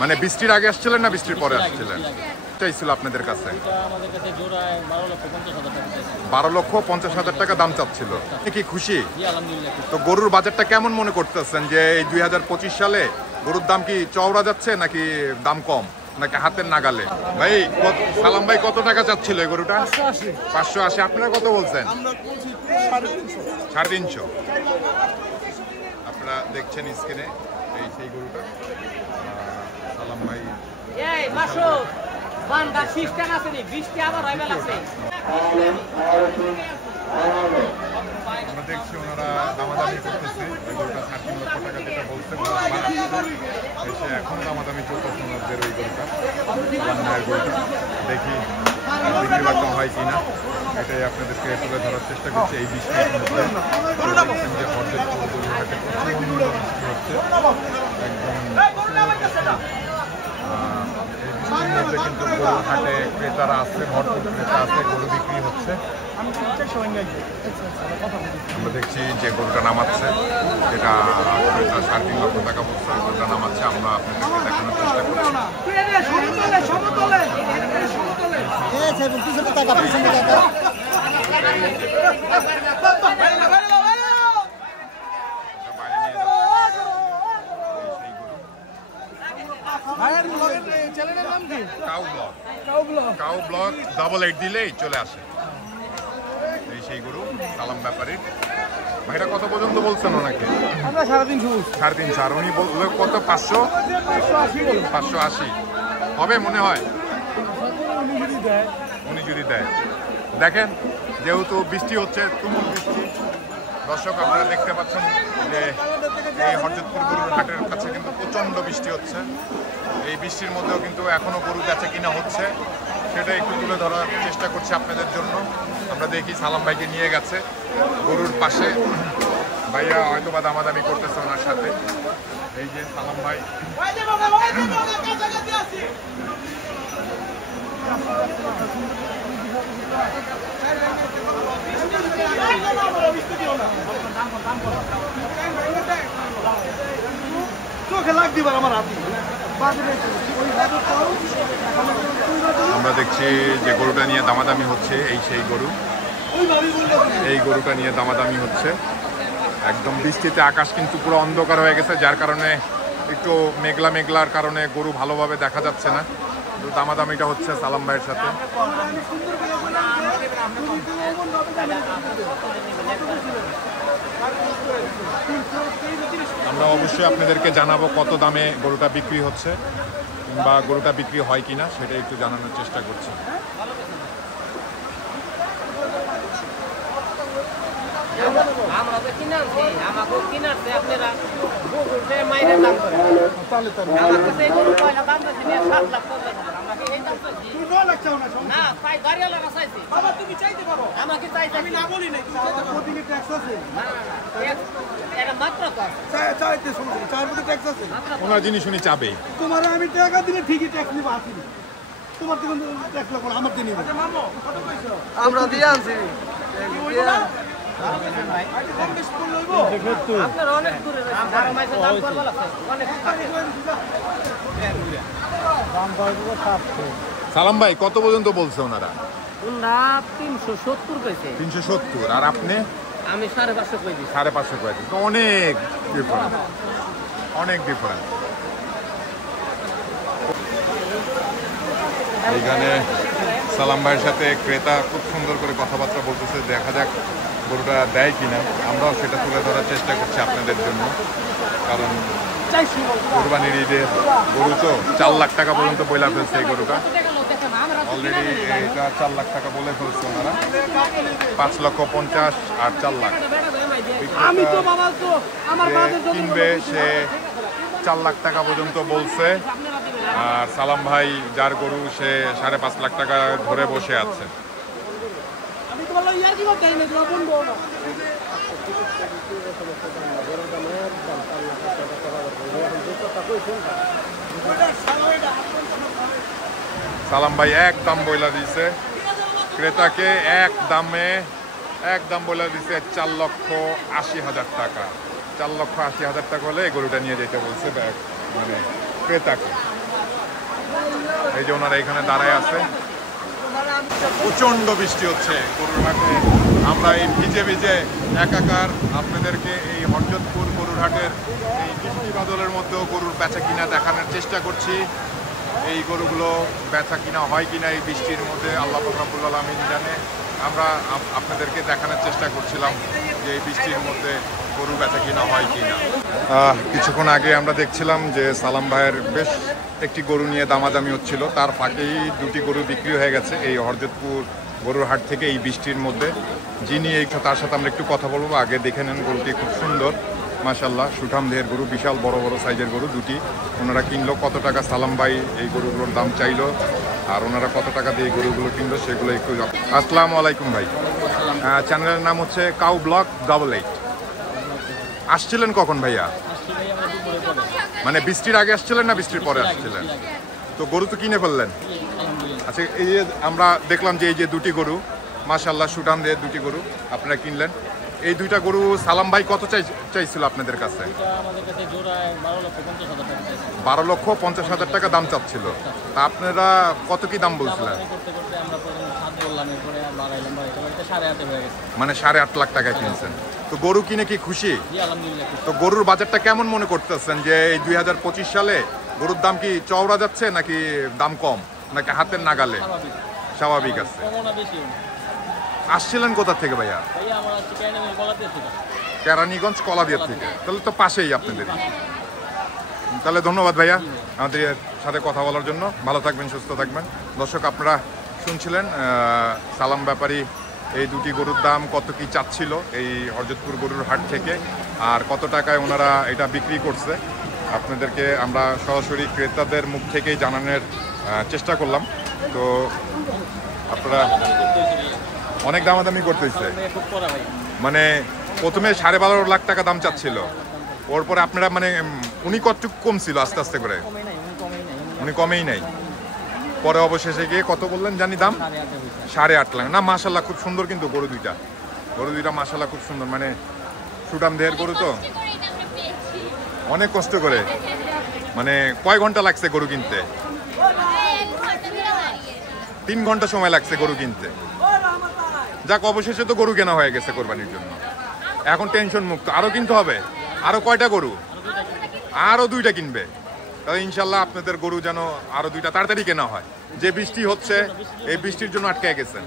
মানে বৃষ্টির আগে আসছিলেন না বৃষ্টির পরে আসছিলেন? এটাই ছিল আপনাদের কাছে 12,50,000 টাকা দাম চাচ্ছিল। কি খুশি? তো গরুর বাজারটা কেমন মনে করতেছেন যে এই 2025 সালে গরুর দাম কি চওড়া যাচ্ছে নাকি দাম কম নাকি হাতের নাগালে? ভাই সালাম ভাই কত টাকা চাচ্ছিল এই গরুটা? 580। আপনারা কত বলছেন? 350। আপনারা দেখছেন স্ক্রিনে এই সেই গরুটা সালাম ভাই। আমরা দেখছি ওনারা দামাদামি করতেছে গরুটা 3.5 লক্ষ টাকা যেটা বলছে এসে এখন দামাদামি চলতেছে ওনাদের ওই গরুটা রান্নার গরুটা। দেখি বিক্রি বাটা হয় কিনা এটাই আপনাদেরকে তুলে ধরার চেষ্টা করছি। এই বৃষ্টির মধ্যে যে হরদেবপুর গরুহাটে প্রচন্ড বৃষ্টি হচ্ছে একদম এই বৃষ্টির মধ্যে কিন্তু গরুর হাটে ক্রেতারা আছে, ভরপুর ক্রেতা আছে, গরু বিক্রি হচ্ছে। আমরা দেখছি যে গরুটা নামাচ্ছে যেটা 3.5 লক্ষ টাকা বলছে গরুটা নামাচ্ছে। আমরা আপনাদেরকে দেখানোর চেষ্টা করছি। কাউ ব্লক 88 দিলেই চলে আসে। এই সেই গরু সালাম ব্যাপারী। ভাইটা কত পর্যন্ত বলছেন ওনাকে? 350। আর উনি বললো কত? 580 হবে মনে হয় উনি যদি দেয়। দেখেন যেহেতু বৃষ্টি হচ্ছে, তুমুল বৃষ্টি, দর্শক আপনারা দেখতে পাচ্ছেন যে এই হরজতপুর গরুর হাটের কাছে কিন্তু প্রচণ্ড বৃষ্টি হচ্ছে। এই বৃষ্টির মধ্যেও কিন্তু এখনো গরু বেচা কিনা হচ্ছে, সেটা একটু তুলে ধরার চেষ্টা করছি আপনাদের জন্য। আমরা দেখি সালাম ভাইকে নিয়ে গেছে গরুর পাশে, ভাইয়া হয়তো বা দামাদামি করতেছে ওনার সাথে। এই যে সালাম ভাই আমরা দেখছি যে গরুটা নিয়ে দামাদামি হচ্ছে। এই সেই গরু, এই গরুটা নিয়ে দামাদামি হচ্ছে। একদম বৃষ্টিতে আকাশ কিন্তু পুরো অন্ধকার হয়ে গেছে, যার কারণে একটু মেঘলা মেঘলার কারণে গরু ভালোভাবে দেখা যাচ্ছে না। তো দামাদামিটা হচ্ছে সালাম ভাইয়ের সাথে। আমরা অবশ্যই আপনাদেরকে জানাবো কত দামে গরুটা বিক্রি হচ্ছে বা গরুটা বিক্রি হয় কিনা সেটা একটু জানানোর চেষ্টা করছি। আমরা তো কিনাছি, আমাকে কিনাছে আপনারা গরুতে মাইরে দাম করে। আমাকে সেই গরু পয়লা দাম দিয়েছে 7 লাখ টাকা। আমাকে এই দাম চাইছি। তুই 9 লাখ চাও না? না, তাই গাড়ি লাগা চাইছি। বাবা তুমি চাইতে পারো। আমাকে চাইছি। আমি না বলি নাই, তুমি চাইতে পারো। প্রতিদিন ট্যাক্স আছে? না, এটা মাত্র তো আছে। চাইতে সমস্যা, চার প্রতি ট্যাক্স আছে। ওনার জিনিস উনি চাবে। তোমার আমি টাকা দিলে ঠিকই ট্যাক্স নিব আসি। তোমার তো ট্যাক্স লাগবে আমার দিয়ে নিব। আচ্ছা মামু, কত কইছো? আমরা দিয়ে আনছি। সালাম ভাই কত পর্যন্ত বলছে ওনারা? 370 370। আর আপনি? আমি 550 কই দিছি। 550 কই দিছি। তো অনেক ডিফারেন্স, অনেক ডিফারেন্স। এইখানে সালাম ভাইয়ের সাথে ক্রেতা খুব সুন্দর করে কথাবার্তা বলতেছে। দেখা যাক গরুটা দেয় কিনা, আমরাও সেটা তুলে ধরার চেষ্টা করছি আপনাদের জন্য। কারণ কোরবানির ঈদের গরু তো 4 লাখ টাকা পর্যন্ত বইলা ফেলছে এই গরুটা। অলরেডি এটা 4 লাখ টাকা বলে ফেলছে ওনারা। 5,50,000 আর 4 লাখ কিনবে সে 4 লাখ টাকা পর্যন্ত বলছে। আর সালাম ভাই যার গরু সে 5.5 লাখ টাকা ধরে বসে আছে। সালাম ভাই এক দাম বইলা দিছে ক্রেতাকে, এক দাম বইলা দিছে 4,80,000 টাকা। 4,80,000 টাকা হলে এই গরুটা নিয়ে যেতে বলছে। মানে ক্রেতাকে। এই যে ওনারা এখানে দাঁড়ায় আছে। প্রচণ্ড বৃষ্টি হচ্ছে গরুর হাটে। আমরা এই ভিজে ভিজে একাকার আপনাদেরকে এই হরজতপুর গরুর হাটের এই বৃষ্টি বাদলের মধ্যেও গরুর বেচা কিনা দেখানোর চেষ্টা করছি। এই গরুগুলো বেচা কিনা হয় কিনা এই বৃষ্টির মধ্যে আল্লাহ রাব্বুল আলামিন জানে। আমরা আপনাদেরকে দেখানোর চেষ্টা করছিলাম যে এই বৃষ্টির মধ্যে গরু বেচা কিনা হয় কিনা। কিছুক্ষণ আগে আমরা দেখছিলাম যে সালাম ভাইয়ের বেশ একটি গরু নিয়ে দামাদামি হচ্ছিল, তার ফাঁকেই দুটি গরু বিক্রি হয়ে গেছে এই হরজতপুর গরুর হাট থেকে এই বৃষ্টির মধ্যে। যিনি এই তার সাথে আমরা একটু কথা বলবো। আগে দেখে নেন, গরুটি খুব সুন্দর মাশাল্লাহ, সুঠাম দেহের গরু, বিশাল বড় বড় সাইজের গরু দুটি। ওনারা কিনলো, কত টাকা সালাম ভাই এই গরুগুলোর দাম চাইলো আর ওনারা কত টাকা দিয়ে এই গরুগুলো কিনলো সেগুলো একটু। আসসালামু আলাইকুম ভাই, চ্যানেলের নাম হচ্ছে কাউ ব্লগ 88। আসছিলেন কখন ভাইয়া? মানে বৃষ্টির আগে আসছিলেন না বৃষ্টির পরে আসছিলেন? তো গরু তো কিনে ফেললেন। আচ্ছা, এই যে আমরা দেখলাম যে এই যে দুটি গরু মাশাল্লাহ সুঠাম দিয়ে দুটি গরু আপনারা কিনলেন। এই দুইটা গরু সালাম ভাই কত চাইছিল আপনাদের কাছে? 12,50,000 টাকা দাম চাচ্ছিল। তা আপনারা কত কি দাম বলছিলেন? মানে 8.5 লাখ টাকা কিনছেন। তো গরু কিনে কি খুশি? তো গরুর বাজারটা কেমন মনে করতেছেন যে এই 2025 সালে গরুর দাম কি চওড়া যাচ্ছে নাকি দাম কম নাকি হাতের নাগালে? স্বাভাবিক আছে। আসছিলেন কোথা থেকে ভাইয়া? কেরানীগঞ্জ কলাদিয়া থেকে। তাহলে তো পাশেই আপনাদের। তাহলে ধন্যবাদ ভাইয়া আমাদের সাথে কথা বলার জন্য। ভালো থাকবেন, সুস্থ থাকবেন। দর্শক, আপনারা শুনছিলেন সালাম ব্যাপারী এই দুটি গরুর দাম কত কি চাচ্ছিল এই হরজতপুর গরুর হাট থেকে আর কত টাকায় ওনারা এটা বিক্রি করছে। আপনাদেরকে আমরা সরাসরি ক্রেতাদের মুখ থেকেই জানানোর চেষ্টা করলাম। তো আপনারা অনেক দামাদামি করতেছে। মানে প্রথমে 12.5 লাখ টাকা দাম চাচ্ছিল, ওর পরে আপনারা মানে উনি কতটুকু কমছিল আস্তে আস্তে করে? উনি কমেই নাই। পরে অবশেষে গিয়ে কত বললেন জানি দাম? 8.5 লাখ। না মাশাল্লাহ খুব সুন্দর, কিন্তু গরু দুইটা মাশাল্লাহ খুব সুন্দর, মানে সুঠাম দেহের গরু। তো অনেক কষ্ট করে, মানে কয় ঘন্টা লাগছে গরু কিনতে? 3 ঘন্টা সময় লাগছে গরু কিনতে। যাক, অবশেষে তো গরু কেনা হয়ে গেছে কোরবানির জন্য। এখন টেনশন মুক্ত। আরো কিনতে হবে। আরো কয়টা গরু? আরো 2টা কিনবে। তাহলে ইনশাল্লাহ আপনাদের গরু যেন আরো 2টা তাড়াতাড়ি কেনা হয়। যে বৃষ্টি হচ্ছে এই বৃষ্টির জন্য আটকে গেছেন।